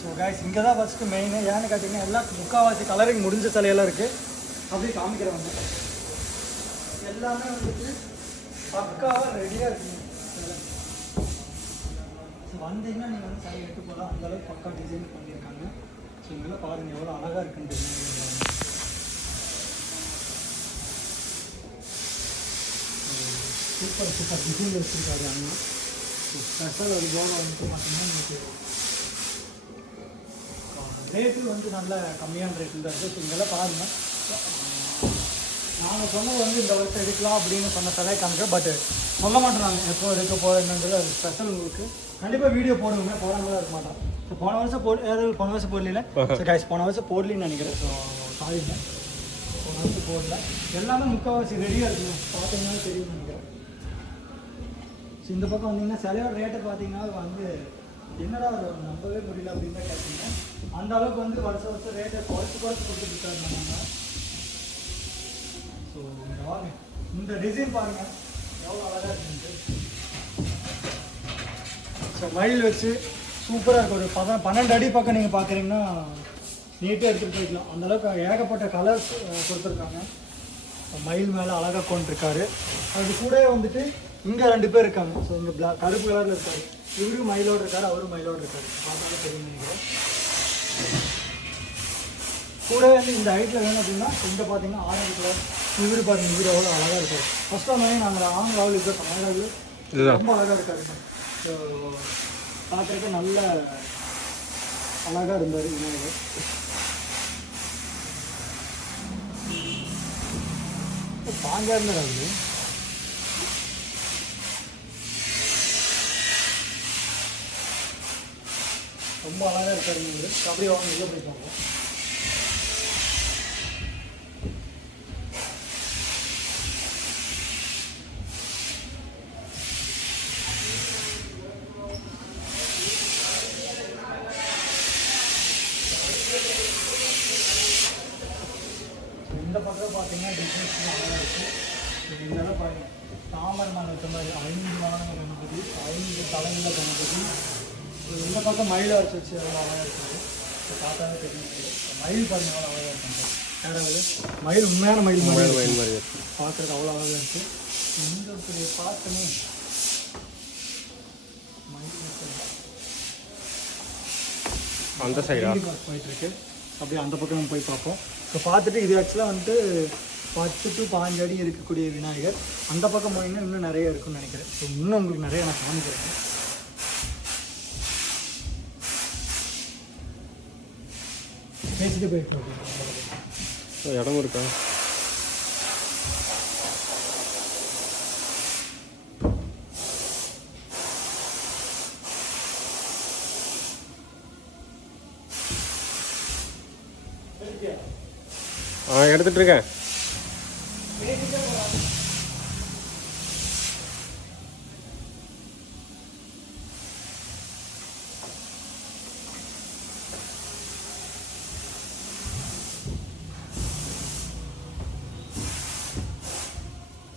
So guys இங்கே தான் first main. ஏன்னு கேட்டிங்கன்னா எல்லாம் முக்கால்வாசி கலரிங் முடிஞ்ச சிலையெல்லாம் இருக்குது. அப்படியே காமிக்கிறவங்க எல்லாமே வந்துட்டு பக்காவாக ரெடியாக இருக்குங்க. ஸோ வந்தீங்கன்னா நீங்கள் வந்து சிலை எடுத்து போகலாம். அந்தளவுக்கு பக்கா டிசைன் பண்ணியிருக்காங்க. ஸோ இங்கெல்லாம் பாருங்கள் எவ்வளோ அழகாக இருக்குன்னு தெரியும். சூப்பர் சூப்பர் டிசைன் வச்சுருக்காரு அண்ணா. ஸ்பெஷல் ஒரு போக வந்துட்டு பார்த்தீங்கன்னா உங்களுக்கு ரேட்டு வந்து நல்ல கம்மியான ரேட்டில் தான் இருக்குது. ஸோ இங்கெல்லாம் பாருங்கள். நாங்கள் சொன்னது வந்து இந்த வருஷம் எடுக்கலாம் அப்படின்னு சொன்ன சிலை காமிக்கிறோம். பட் சொல்ல மாட்டோம் நாங்கள் எப்போ எடுக்க போகிறேன்றது. அது ஸ்பெஷல் உங்களுக்கு கண்டிப்பாக வீடியோ போடுவோங்க, போடாமல் தான் இருக்க மாட்டோம். ஸோ போன வருஷம் போன வருஷம் போடல. ஸோ கைஸ் போன வருஷம் போடலின்னு நினைக்கிறேன். ஸோ சாரிங்க, போன வருஷம் போடல. எல்லாமே முக்கால்வாசி ரெடியாக இருக்குங்க. பார்த்தீங்கன்னா தெரியும்னு நினைக்கிறேன். ஸோ இந்த பக்கம் வந்தீங்கன்னா சிலையோட ரேட்டை பார்த்தீங்கன்னா வந்து என்னடா நம்பவே முடியல அப்படின்னு தான் கேட்டீங்க. அந்த அளவுக்கு வந்து வருஷம் ரேட்டை குறைச்சி கொடுத்துருக்காரு நம்ம. ஸோ இங்கே வாங்க, இந்த டிசைன் பாருங்கள் எவ்வளோ அழகாக இருக்குன்ட்டு. ஸோ மயில் வச்சு சூப்பராக இருக்கும். ஒரு 12 அடி பக்கம் நீங்கள் பார்க்குறீங்கன்னா நீட்டாக எடுத்துகிட்டு போய்க்கலாம். அந்தளவுக்கு ஏகப்பட்ட கலர்ஸ் கொடுத்துருக்காங்க. மயில் மேலே அழகாக கொண்டுருக்காரு. அது கூட வந்துட்டு இங்கே 2 பேர் இருக்காங்க. ஸோ இங்கே கருப்பு கலரில் இருக்காரு. இவரும் மயிலோடு இருக்காரு, அவரும் மயிலோடு இருக்காரு. பார்த்தாலும் தெரியும் நினைக்கிறேன். கூட வந்து இந்த ஹைட்டில் வேணும் அப்படின்னா இங்கே பார்த்தீங்கன்னா ஆரஞ்சு கலர். இவரு பாருங்கள், இவர் எவ்வளோ அழகாக இருக்காரு. ஃபஸ்ட் டைம் நாங்கள் ஆங்காவில் இருக்கிற ஆங்காவில் ரொம்ப அழகாக இருக்காரு. ஸோ பார்க்குறதுக்கு நல்ல அழகாக இருந்தார் விநாயகர். பாங்காக இருந்தார் அவரு. ரொம்ப அழகாக இருக்காரு. இவர் அப்படியே வாங்க உள்ளே போய்ப்பாங்க. இந்த பக்கம் பார்த்தீங்கன்னா டிசைன்ஸ் அழகாக இருக்குது. இதெல்லாம் பாருங்கள், தாமரை மண் வச்ச மாதிரி 5 மாதங்கள் கணபதி, 5 தலையில் கணபதி. இந்த பக்கம் மயில் அரைச்சி வச்சு அவ்வளோ அழகாக இருக்குது. பார்த்தாலே தெரியும். மயில் பாருங்கள் அவ்வளோ அழகாக இருக்காங்க. யாராவது மயில் உண்மையான மயில் மாதிரி பார்க்குறது அவ்வளோ அழகாக இருக்குது. இந்த ஒரு பார்த்துமே மயில் அந்த சைடாக போயிட்டுருக்கு. அப்படியே அந்த பக்கம் நம்ம போய் பார்ப்போம். ஸோ பார்த்துட்டு இது ஆக்சுவலாக வந்துட்டு 10 to 15 அடி இருக்கக்கூடிய விநாயகர். அந்த பக்கம் போனீங்கன்னா இன்னும் நிறைய இருக்குன்னு நினைக்கிறேன். ஸோ இன்னும் உங்களுக்கு நிறைய நான் காமிக்கிறேன். பேசிட்டு போயிட்டு இடம் இருக்கா? எடுத்துட்டு இருக்கேன்.